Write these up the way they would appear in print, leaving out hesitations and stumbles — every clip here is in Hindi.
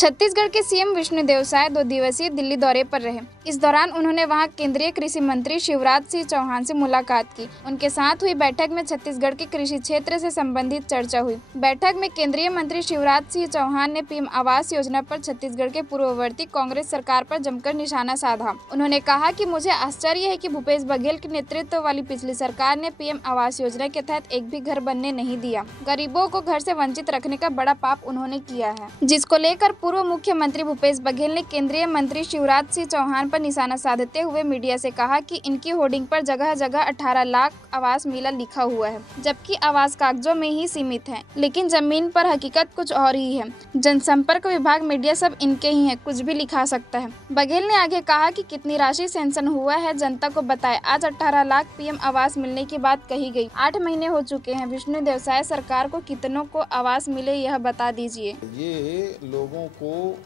छत्तीसगढ़ के सीएम विष्णुदेव साय 2 दिवसीय दिल्ली दौरे पर रहे। इस दौरान उन्होंने वहां केंद्रीय कृषि मंत्री शिवराज सिंह चौहान से मुलाकात की। उनके साथ हुई बैठक में छत्तीसगढ़ के कृषि क्षेत्र से संबंधित चर्चा हुई। बैठक में केंद्रीय मंत्री शिवराज सिंह चौहान ने पीएम आवास योजना पर छत्तीसगढ़ के पूर्ववर्ती कांग्रेस सरकार पर जमकर निशाना साधा। उन्होंने कहा कि मुझे आश्चर्य है कि भूपेश बघेल के नेतृत्व वाली पिछली सरकार ने पीएम आवास योजना के तहत एक भी घर बनने नहीं दिया। गरीबों को घर से वंचित रखने का बड़ा पाप उन्होंने किया है, जिसको लेकर पूर्व मुख्यमंत्री भूपेश बघेल ने केंद्रीय मंत्री शिवराज सिंह चौहान पर निशाना साधते हुए मीडिया से कहा कि इनकी होर्डिंग पर जगह जगह 18 लाख आवास मिला लिखा हुआ है, जबकि आवास कागजों में ही सीमित है, लेकिन जमीन पर हकीकत कुछ और ही है। जनसंपर्क विभाग, मीडिया सब इनके ही है, कुछ भी लिखा सकता है। बघेल ने आगे कहा कि कितनी राशि सैंक्शन हुआ है जनता को बताए। आज 18 लाख पीएम आवास मिलने की बात कही गई। 8 महीने हो चुके हैं। विष्णुदेव साय सरकार को कितनों को आवास मिले यह बता दीजिए। ये लोगों को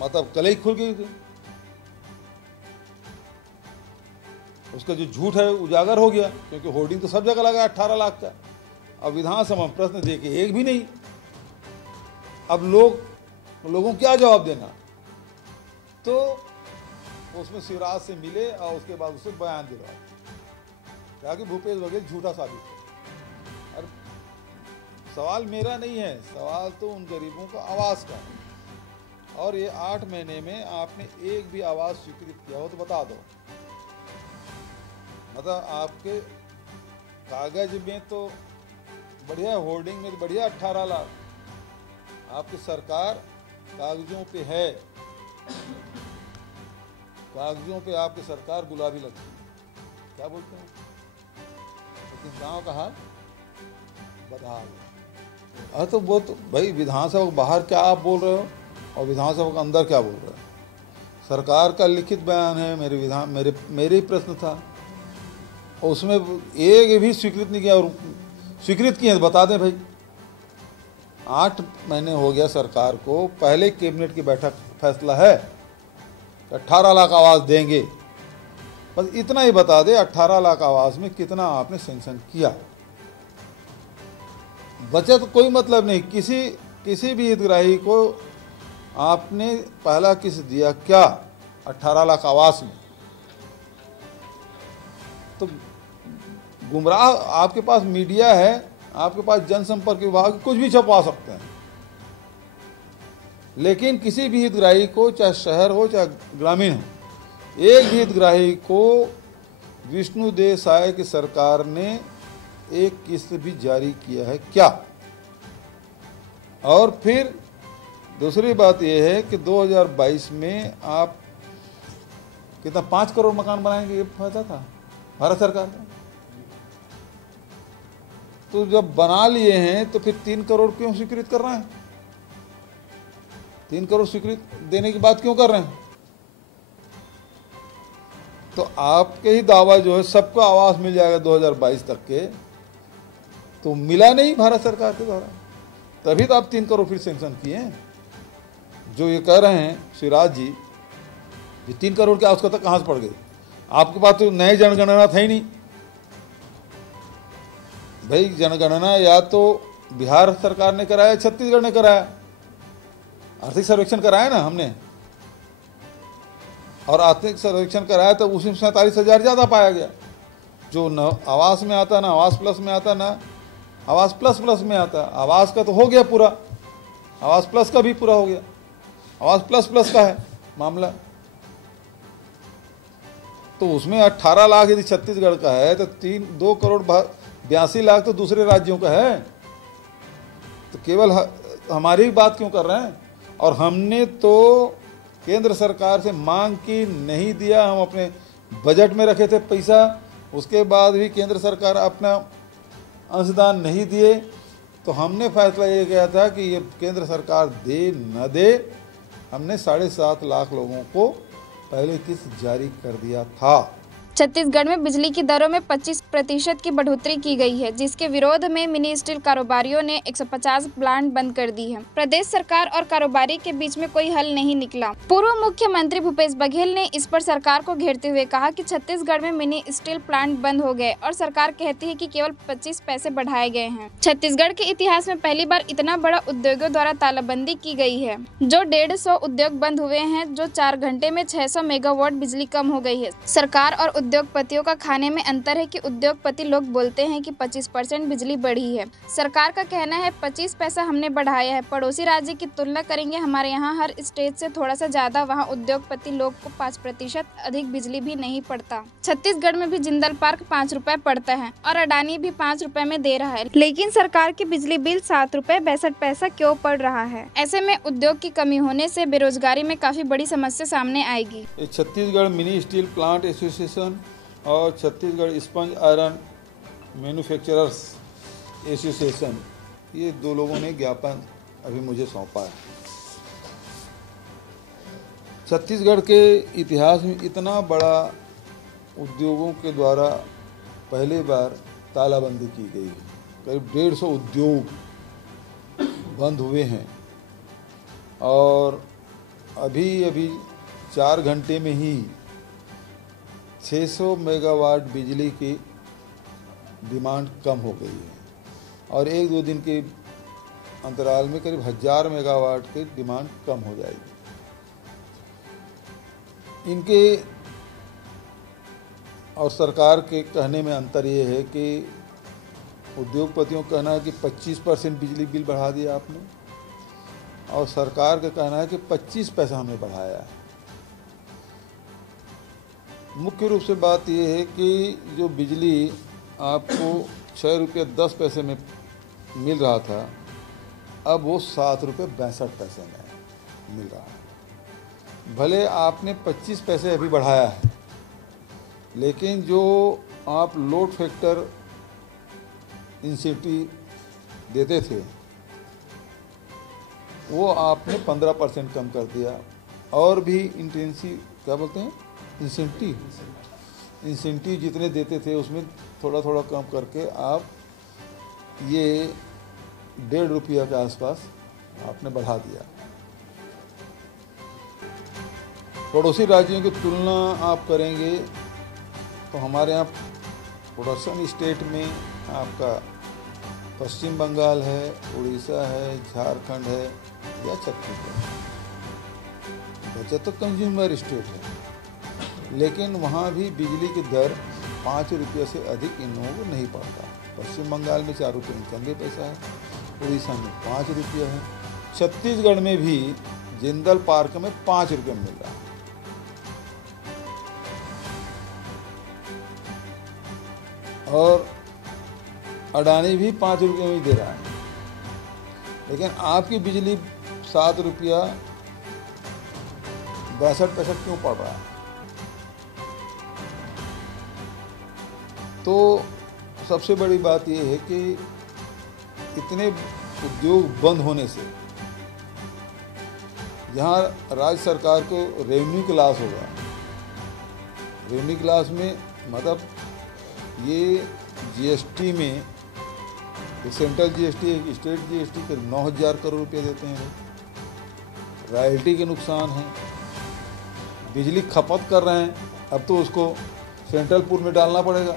मतलब कलई खुल गई थी, उसका जो झूठ है उजागर हो गया, क्योंकि होर्डिंग तो सब जगह लगा 18 लाख का। अब विधानसभा में प्रश्न दे के एक भी नहीं। अब लोगों को क्या जवाब देना? तो उसमें शिवराज से मिले और उसके बाद उसे बयान दिलवाया क्या कि भूपेश बघेल झूठा साबित है। और सवाल मेरा नहीं है, सवाल तो उन गरीबों का आवास का है। और ये 8 महीने में आपने एक भी आवास स्वीकृत किया हो तो बता दो। मतलब आपके कागज में तो बढ़िया, होर्डिंग में तो बढ़िया 18 लाख, आपकी सरकार कागजों पे है, कागजों पे आपकी सरकार गुलाबी लगती है। क्या बोलते हैं? लेकिन गांव का हाल बदहाल है। अरे तो वो तो भाई विधानसभा के बाहर क्या आप बोल रहे हो और विधानसभा के अंदर क्या बोल रहे हो? सरकार का लिखित बयान है, मेरे ही प्रश्न था और उसमें एक भी स्वीकृत नहीं किया। और स्वीकृत किए तो बता दें भाई। 8 महीने हो गया सरकार को, पहले कैबिनेट की बैठक फैसला है 18 लाख आवास देंगे। बस इतना ही बता दे 18 लाख आवास में कितना आपने सैंक्शन किया। बचत तो कोई मतलब नहीं। किसी भी हितग्राही को आपने पहला किस्त दिया क्या 18 लाख आवास में? तो गुमराह, आपके पास मीडिया है, आपके पास जनसंपर्क विभाग, कुछ भी छपवा सकते हैं, लेकिन किसी भी हितग्राही को, चाहे शहर हो चाहे ग्रामीण हो, एक भी हितग्राही को विष्णुदेव साय की सरकार ने एक किस्त भी जारी किया है क्या? और फिर दूसरी बात यह है कि 2022 में आप कितना 5 करोड़ मकान बनाएंगे, ये फायदा था भारत सरकार का। तो जब बना लिए हैं तो फिर 3 करोड़ क्यों स्वीकृत कर रहे हैं? 3 करोड़ स्वीकृत देने की बात क्यों कर रहे हैं? तो आपके ही दावा जो है सबको आवास मिल जाएगा 2022 तक के, तो मिला नहीं भारत सरकार के द्वारा। तभी तो आप 3 करोड़ फिर सैंक्शन किए हैं। जो ये कह रहे हैं शिवराज जी, ये 3 करोड़ की आवश्यकता कहाँ से पड़ गई? आपके पास तो नई जनगणना था ही नहीं भाई। जनगणना या तो बिहार सरकार ने कराया, छत्तीसगढ़ ने कराया, आर्थिक सर्वेक्षण कराया ना हमने, और आर्थिक सर्वेक्षण कराया तो उसमें 47,000 ज़्यादा पाया गया। जो न आवास में आता, ना आवास प्लस में आता, ना आवास प्लस में आता। आवास का तो हो गया पूरा, आवास प्लस का भी पूरा हो गया। आवास प्लस का है मामला। तो उसमें 18 लाख यदि छत्तीसगढ़ का है तो 2 करोड़ 82 लाख तो दूसरे राज्यों का है। तो केवल हमारी बात क्यों कर रहे हैं? और हमने तो केंद्र सरकार से मांग की, नहीं दिया। हम अपने बजट में रखे थे पैसा, उसके बाद भी केंद्र सरकार अपना अंशदान नहीं दिए। तो हमने फैसला ये किया था कि ये केंद्र सरकार दे न दे, हमने 7.5 लाख लोगों को पहले किस्त जारी कर दिया था। छत्तीसगढ़ में बिजली की दरों में 25% की बढ़ोतरी की गई है, जिसके विरोध में मिनी स्टील कारोबारियों ने 150 प्लांट बंद कर दी है। प्रदेश सरकार और कारोबारी के बीच में कोई हल नहीं निकला। पूर्व मुख्यमंत्री भूपेश बघेल ने इस पर सरकार को घेरते हुए कहा कि छत्तीसगढ़ में मिनी स्टील प्लांट बंद हो गए और सरकार कहती है कि केवल 25 पैसे बढ़ाए गए हैं। छत्तीसगढ़ के इतिहास में पहली बार इतना बड़ा उद्योगों द्वारा तालाबंदी की गई है। जो 150 उद्योग बंद हुए हैं, जो 4 घंटे में 600 मेगावाट बिजली कम हो गई है। सरकार और उद्योगपतियों का खाने में अंतर है कि उद्योगपति लोग बोलते हैं कि 25% बिजली बढ़ी है। सरकार का कहना है 25 पैसा हमने बढ़ाया है। पड़ोसी राज्य की तुलना करेंगे, हमारे यहाँ हर स्टेट से थोड़ा सा ज्यादा वहाँ उद्योगपति लोग को 5% अधिक बिजली भी नहीं पड़ता। छत्तीसगढ़ में भी जिंदल पार्क 5 रुपए पड़ता है और अडानी भी 5 रुपए में दे रहा है, लेकिन सरकार की बिजली बिल 7 रुपए 62 पैसा क्यों पड़ रहा है? ऐसे में उद्योग की कमी होने से बेरोजगारी में काफी बड़ी समस्या सामने आएगी। Chhattisgarh mini steel plant association और Chhattisgarh sponge iron manufacturers association, ये 2 लोगों ने ज्ञापन अभी मुझे सौंपा है। छत्तीसगढ़ के इतिहास में इतना बड़ा उद्योगों के द्वारा पहली बार तालाबंदी की गई है। करीब 150 उद्योग बंद हुए हैं और अभी 4 घंटे में ही 600 मेगावाट बिजली की डिमांड कम हो गई है और 1-2 दिन के अंतराल में करीब 1000 मेगावाट की डिमांड कम हो जाएगी। इनके और सरकार के कहने में अंतर ये है कि उद्योगपतियों का कहना है कि 25% बिजली बिल बढ़ा दिया आपने और सरकार का कहना है कि 25 पैसा हमने बढ़ाया है। मुख्य रूप से बात यह है कि जो बिजली आपको 6 रुपये 10 पैसे में मिल रहा था, अब वो 7 रुपये 62 पैसे में मिल रहा है। भले आपने 25 पैसे अभी बढ़ाया है, लेकिन जो आप लोड फैक्टर इंसेंटिव देते थे वो आपने 15% कम कर दिया और भी इंटेंसिव क्या बोलते हैं इंसेंटिव जितने देते थे उसमें थोड़ा थोड़ा कम करके आप ये 1.5 रुपया के आसपास आपने बढ़ा दिया। पड़ोसी राज्यों की तुलना आप करेंगे तो हमारे यहाँ प्रोडक्शन स्टेट में आपका पश्चिम बंगाल है, उड़ीसा है, झारखंड है या छत्तीसगढ़, बचा तो कंज्यूमर स्टेट है, लेकिन वहाँ भी बिजली की दर 5 रुपये से अधिक इन लोगों को नहीं पड़ता। पश्चिम बंगाल में 4 रुपये 95 पैसा है, उड़ीसा में 5 रुपये है, छत्तीसगढ़ में भी जिंदल पार्क में 5 रुपये मिल रहा है। और अडानी भी 5 रुपये में ही दे रहा है, लेकिन आपकी बिजली 7 रुपया 62 पैसा क्यों पड़ रहा है? तो सबसे बड़ी बात यह है कि इतने उद्योग बंद होने से जहाँ राज्य सरकार को रेवेन्यू का लॉस होगा, रेवेन्यू के लॉस में मतलब ये जीएसटी में सेंट्रल जीएसटी स्टेट जीएसटी करीब 9,000 करोड़ रुपये देते हैं, रॉयल्टी के नुकसान हैं, बिजली खपत कर रहे हैं, अब तो उसको सेंट्रल पूल में डालना पड़ेगा।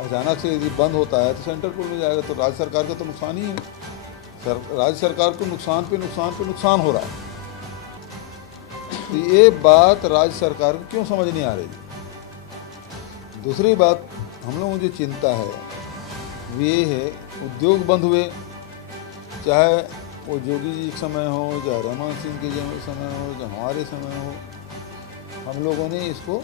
अचानक से यदि बंद होता है तो सेंट्रल पूल में जाएगा, तो राज्य सरकार का तो नुकसान ही है। राज्य सरकार को नुकसान पे नुकसान हो रहा है। तो ये बात राज्य सरकार को क्यों समझ नहीं आ रही? दूसरी बात हम लोगों को जो चिंता है वो ये है, उद्योग बंद हुए, चाहे वो जोगी जी के समय हो, चाहे रमन सिंह के समय हो, चाहे हमारे समय हो, हम लोगों ने इसको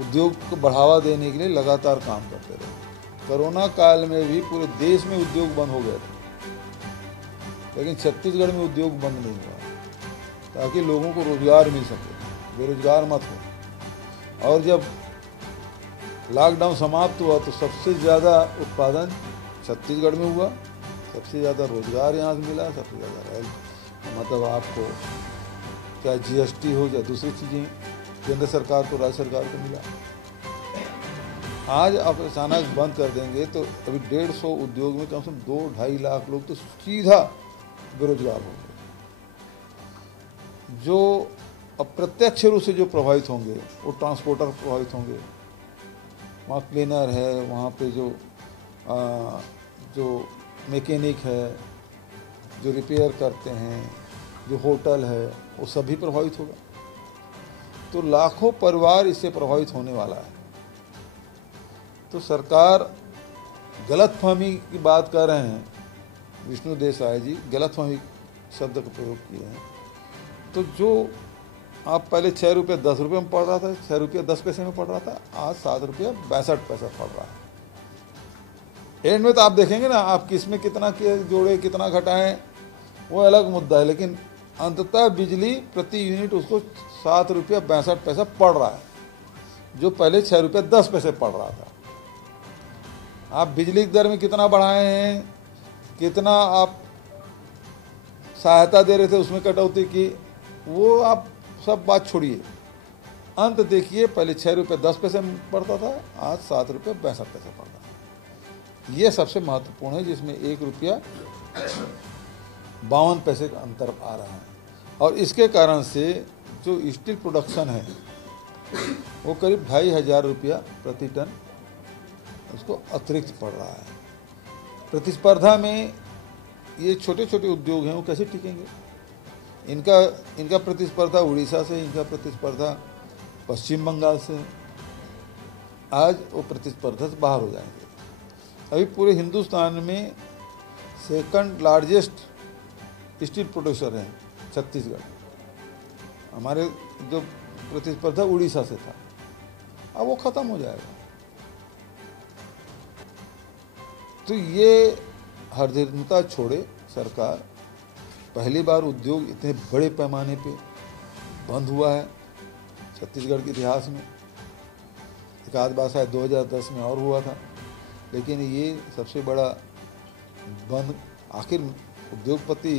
उद्योग को बढ़ावा देने के लिए लगातार काम करते रहे। कोरोना काल में भी पूरे देश में उद्योग बंद हो गए थे, लेकिन छत्तीसगढ़ में उद्योग बंद नहीं हुआ, ताकि लोगों को रोजगार मिल सके, बेरोजगार मत हो। और जब लॉकडाउन समाप्त हुआ तो सबसे ज़्यादा उत्पादन छत्तीसगढ़ में हुआ, सबसे ज़्यादा रोजगार यहाँ से मिला, सबसे ज़्यादा मतलब आपको चाहे जीएसटी हो चाहे दूसरी चीज़ें केंद्र सरकार को राज्य सरकार को मिला। आज आप अचानक बंद कर देंगे तो अभी 150 उद्योग में कम से कम 2-2.5 लाख लोग तो सीधा बेरोजगार होंगे। जो अप्रत्यक्ष रूप से जो प्रभावित होंगे वो ट्रांसपोर्टर प्रभावित होंगे। वहाँ क्लीनर है, वहाँ पे जो मैकेनिक है, जो रिपेयर करते हैं, जो होटल है, वो सभी प्रभावित होगा। तो लाखों परिवार इससे प्रभावित होने वाला है। तो सरकार गलतफहमी की बात कर रहे हैं, विष्णु देसाई जी गलतफहमी शब्द का प्रयोग किए हैं। तो जो आप पहले 6 रुपये 10 रुपये में पड़ रहा था, 6 रुपये 10 पैसे में पड़ रहा था, आज 7 रुपये 62 पैसा पड़ रहा है। एंड में तो आप देखेंगे ना, आप किसमें कितना जोड़े कितना घटाएं वो अलग मुद्दा है, लेकिन अंततः बिजली प्रति यूनिट उसको 7 रुपये 62 पैसा पड़ रहा है, जो पहले 6 रुपये 10 पैसे पड़ रहा था। आप बिजली की दर में कितना बढ़ाए हैं, कितना आप सहायता दे रहे थे उसमें कटौती की, वो आप सब बात छोड़िए। अंत देखिए, पहले 6 रुपये 10 पैसे पड़ता था, आज 7 रुपये 62 पैसे पड़ रहा है। ये सबसे महत्वपूर्ण है, जिसमें 1 रुपया 52 पैसे का अंतर आ रहा है। और इसके कारण से जो स्टील प्रोडक्शन है वो करीब 2,500 रुपया प्रति टन उसको अतिरिक्त पड़ रहा है। प्रतिस्पर्धा में ये छोटे छोटे उद्योग हैं, वो कैसे टिकेंगे? इनका प्रतिस्पर्धा उड़ीसा से, इनका प्रतिस्पर्धा पश्चिम बंगाल से, आज वो प्रतिस्पर्धा से बाहर हो जाएंगे। अभी पूरे हिंदुस्तान में सेकंड लार्जेस्ट स्टील प्रोड्यूसर है छत्तीसगढ़। हमारे जो प्रतिस्पर्धा उड़ीसा से था, अब वो खत्म हो जाएगा। तो ये हरदिनता छोड़े सरकार। पहली बार उद्योग इतने बड़े पैमाने पे बंद हुआ है छत्तीसगढ़ के इतिहास में। एक आध बार शायद 2010 में और हुआ था, लेकिन ये सबसे बड़ा बंद। आखिर उद्योगपति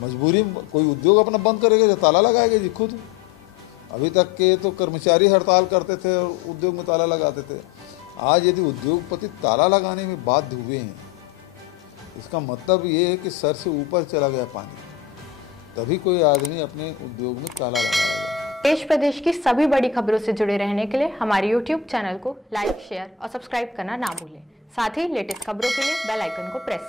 मजबूरी में कोई उद्योग अपना बंद करेगा या ताला लगाएगा जी खुद? अभी तक के तो कर्मचारी हड़ताल करते थे और उद्योग में ताला लगाते थे। आज यदि उद्योगपति ताला लगाने में बाध्य हुए हैं, इसका मतलब ये है कि सर से ऊपर चला गया पानी, तभी कोई आदमी अपने उद्योग में ताला लगाएगा। देश प्रदेश की सभी बड़ी खबरों से जुड़े रहने के लिए हमारे YouTube चैनल को लाइक, शेयर और सब्सक्राइब करना ना भूलें। साथ ही लेटेस्ट खबरों के लिए बेल आइकन को प्रेस